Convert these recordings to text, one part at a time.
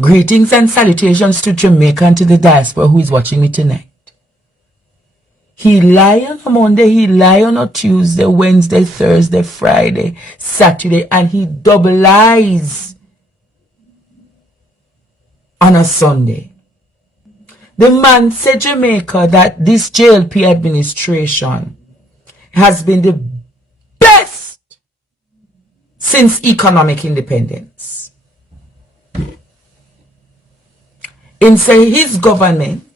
Greetings and salutations to Jamaica and to the diaspora who is watching me tonight. He lie on a Monday, he lie on a Tuesday, Wednesday, Thursday, Friday, Saturday, and he double lies on a Sunday. The man said Jamaica that this JLP administration has been the best since economic independence. In say his government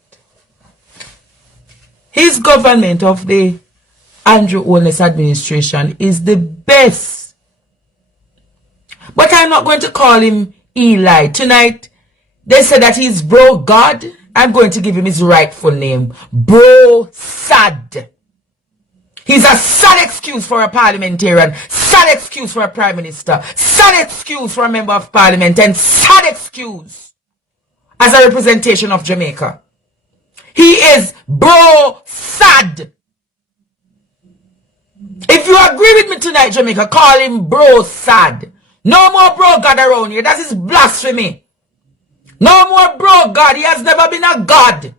of the Andrew Holness administration is the best. But I'm not going to call him Eli. Tonight, they said that he's bro God. I'm going to give him his rightful name. Bro Sad. He's a sad excuse for a parliamentarian, sad excuse for a prime minister, sad excuse for a member of parliament, and sad excuse as a representation of Jamaica. He is bro sad. If you agree with me tonight, Jamaica, call him bro sad. No more bro God around here. That is blasphemy. No more bro God. He has never been a God.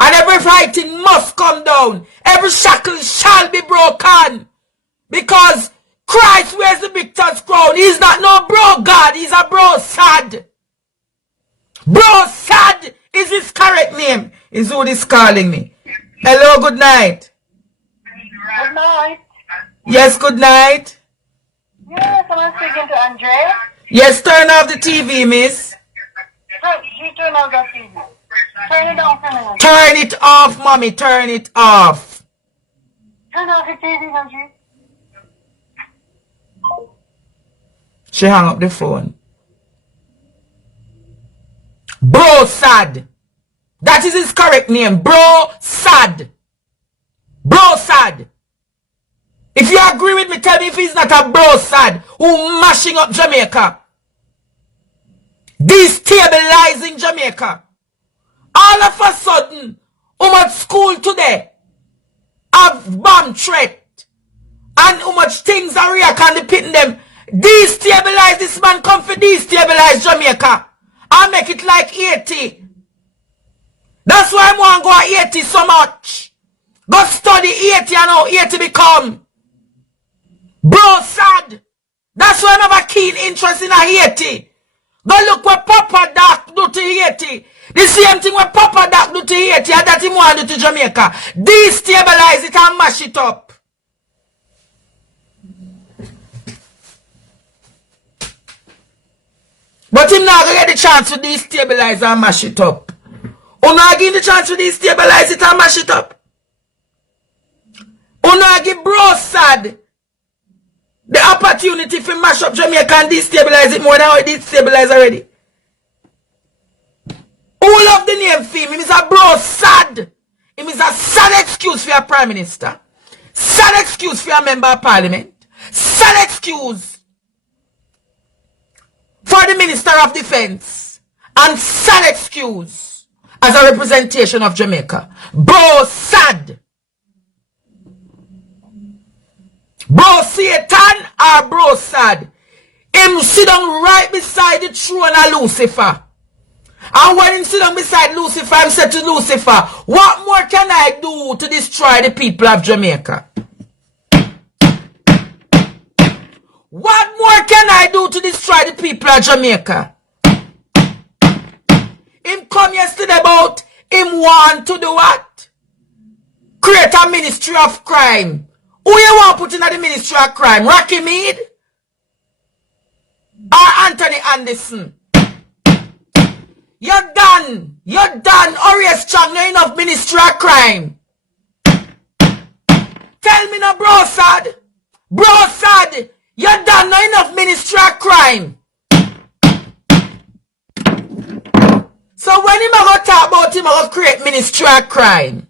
And every fighting must come down. Every shackle shall be broken. Because Christ wears the victor's crown. He's not no bro God. He's a bro sad. Bro Sad is his correct name. Is who is calling me. Hello, good night. Good night. Yes, good night. Yes, I'm speaking to Andre. Yes, turn off the TV, miss. You turn off the TV. Turn it off for a minute. Turn it off, mommy. Turn it off. Turn off the TV, Andre. She hung up the phone. Bro Sad. That is his correct name. Bro Sad. Bro Sad. If you agree with me, tell me if he's not a bro Sad who mashing up Jamaica. Destabilizing Jamaica. All of a sudden, at school today have bomb threat. And how much things are react and they pitting them. Destabilize this man, come for destabilize Jamaica. And make it like 80. That's why I want to go 80 so much. Go study 80 and how 80 become. Bro Sad. That's why I have a keen interest in a 80. Go look what Papa Doc do to 80. The same thing what Papa Doc do to 80 and that he want to do to Jamaica. Destabilize it and mash it up. But him not gonna get the chance to destabilize and mash it up. Who not give the chance to destabilize it and mash it up? Who not give Bro Sad the opportunity to mash up Jamaica and destabilize it more than how it destabilize already? Who love the name for him? Him is a Bro Sad. Him is a sad excuse for your prime minister. Sad excuse for your member of parliament. Sad excuse for the Minister of Defense, and sad excuse as a representation of Jamaica. Bro Sad. Bro Satan or Bro Sad. Him sit down right beside the throne of Lucifer. And when him sit down beside Lucifer, him said to Lucifer, what more can I do to destroy the people of Jamaica? What more can I do to destroy the people of Jamaica? Him come yesterday about him want to do what? Create a ministry of crime. Who you want to put in the ministry of crime? Rocky Mead? Or Anthony Anderson? You're done. You're done. Orius Chang, no enough ministry of crime. Tell me no, Bro Sad. Bro Sad. You're done, not enough ministry of crime. So when him going to talk about him, going to create ministry of crime.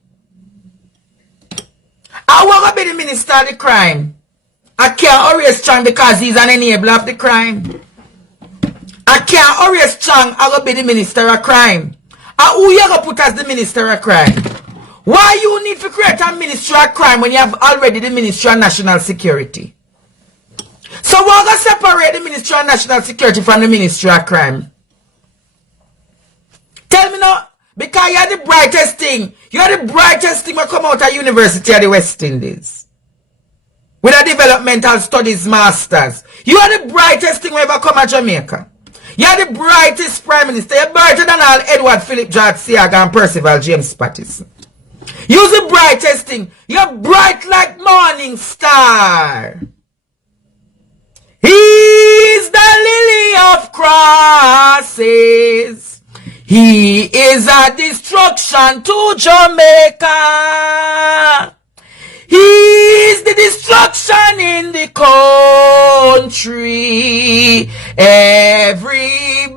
I want to be the minister of the crime. I can't always Chang because he's an enabler of the crime. I can't always Chang, I will be the minister of crime. And who you going to put as the minister of crime? Why you need to create a ministry of crime when you have already the ministry of national security? So we're going to separate the Ministry of National Security from the Ministry of Crime. Tell me now, because you're the brightest thing. You're the brightest thing that come out of University of the West Indies. With a developmental studies masters. You are the brightest thing ever come out of Jamaica. You are the brightest prime minister. You're brighter than all Edward Philip George Seaga and Percival James Pattison. You're the brightest thing. You're bright like morning star. He's the lily of crosses. He is a destruction to Jamaica. He's the destruction in the country. Everybody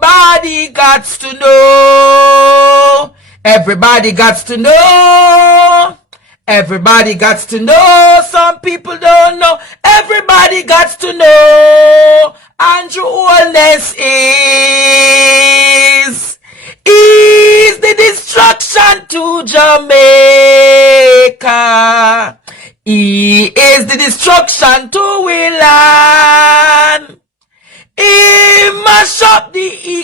got to know. Everybody got to know. Everybody got to know. Some people don't know. Everybody got to know. Andrew Holness is the destruction to Jamaica. He is the destruction to Willan. He mash up the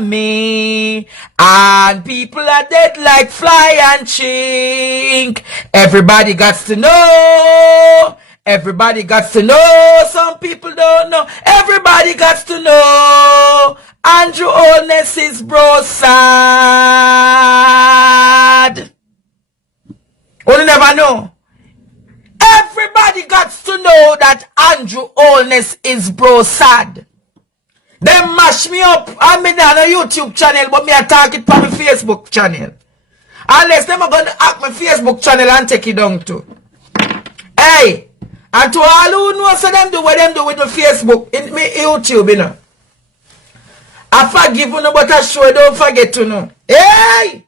economy. And people are dead like fly and chink. Everybody got to know. Everybody got to know. Some people don't know. Everybody got to know. Andrew Holness is bro sad. Only never know. Everybody got to know that Andrew Holness is bro sad. They mash me up. I'm on a YouTube channel, but me attack it on my Facebook channel. Unless them are going to hack my Facebook channel and take it down too. Hey, and to all who know, so them do what them do with my Facebook, in my YouTube, you know. I forgive you, but I sure don't forget to know. Hey!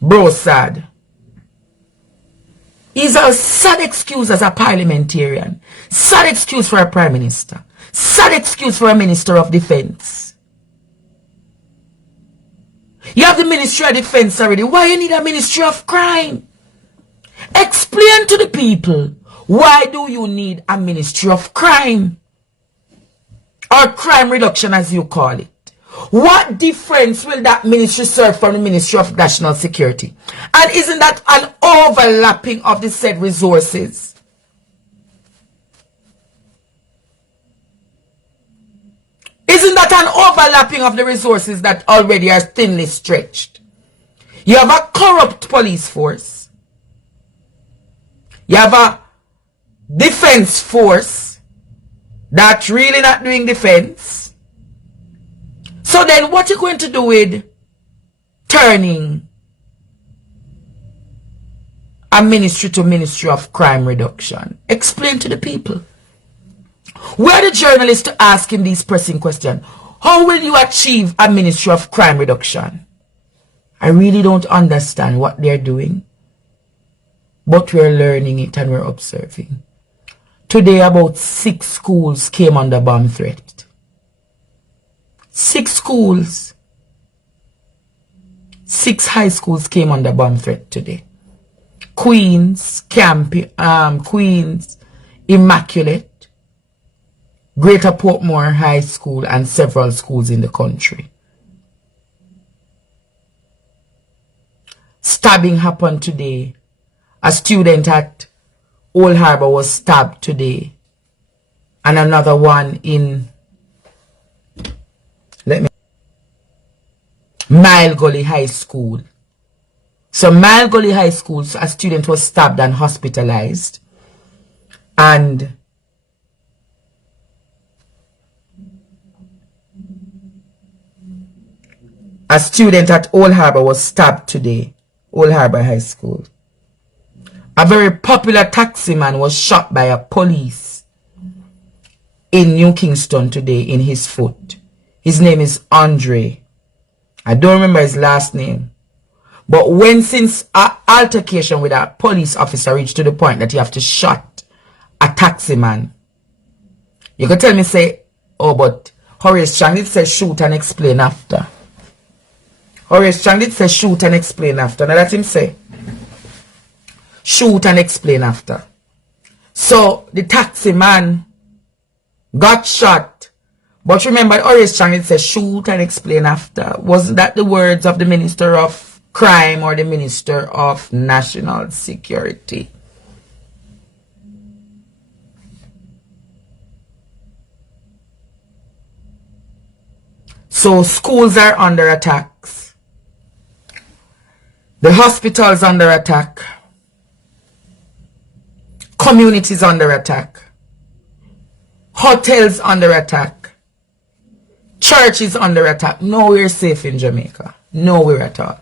Bro sad. He's a sad excuse as a parliamentarian. Sad excuse for a prime minister. Sad excuse for a minister of defense. You have the ministry of defense already. Why you need a ministry of crime? Explain to the people. Why do you need a ministry of crime? Or crime reduction as you call it. What difference will that ministry serve from the Ministry of National Security? And isn't that an overlapping of the said resources? Isn't that an overlapping of the resources that already are thinly stretched? You have a corrupt police force. You have a defense force that's really not doing defense. So then what are you going to do with turning a ministry to Ministry of Crime Reduction? Explain to the people. Where the journalists to ask him these pressing questions. How will you achieve a Ministry of Crime Reduction? I really don't understand what they're doing. But we're learning it and we're observing. Today about 6 schools came under bomb threat. 6 schools. 6 high schools came under bomb threat today. Queens, Queens, Immaculate, Greater Portmore High School, and several schools in the country. Stabbing happened today. A student at Old Harbour was stabbed today. And another one in Mile Gully High School. So Mile Gully High School, a student was stabbed and hospitalized. And a student at Old Harbour was stabbed today. Old Harbour High School. A very popular taximan was shot by a police in New Kingston today in his foot. His name is Andre. I don't remember his last name. But when since an altercation with a police officer reached to the point that you have to shot a taximan, you could tell me, say, oh, but Horace Chang did say shoot and explain after. Horace Chang did say shoot and explain after. Now that's him say. Shoot and explain after. So the taximan got shot But remember, Horace Chang, it says shoot and explain after. Wasn't that the words of the Minister of Crime or the Minister of National Security? So schools are under attacks. The hospitals under attack. Communities under attack. Hotels under attack. Churches under attack. Nowhere safe in Jamaica. Nowhere at all.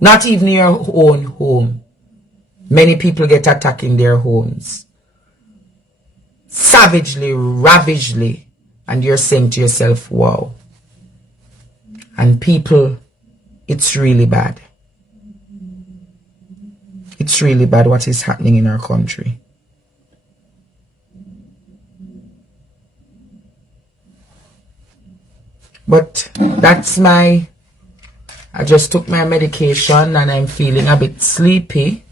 Not even your own home. Many people get attacked in their homes. Savagely, ravagely. And you're saying to yourself, wow. And people, it's really bad. It's really bad what is happening in our country. But that's I just took my medication and I'm feeling a bit sleepy.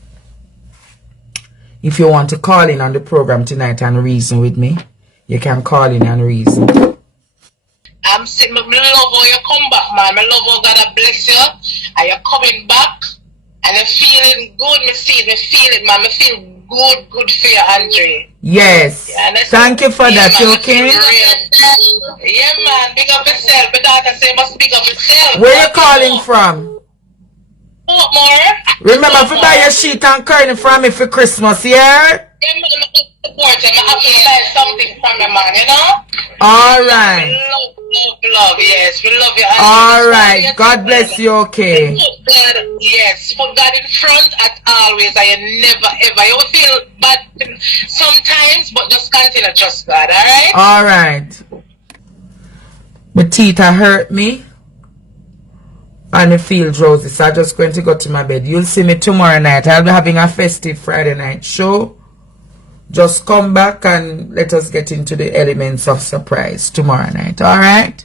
If you want to call in on the program tonight and reason with me, you can call in and reason. I'm sick. I love how you come back, man. I love how God bless you. And you're coming back. And you're feeling good. Me feel it, man. I feel good for you, Andre. Yes. Yeah, thank you for that. You okay? Yeah, man. Big up yourself. My daughter say must big up yourself. Where you calling from? Portmore. Remember to buy your sheet and curtain from me for Christmas, yeah? Yeah, man. Support you. I have to buy something from you, man. You know? All right. Love, yes. We love you. All right. God bless you, okay. Yes. Put God in front at always. I never, ever. You will feel bad sometimes, but just continue to trust God, all right? All right. My teeth hurt me. And I feel drowsy, so I'm just going to go to my bed. You'll see me tomorrow night. I'll be having a festive Friday night show. Just come back and let us get into the elements of surprise tomorrow night. All right?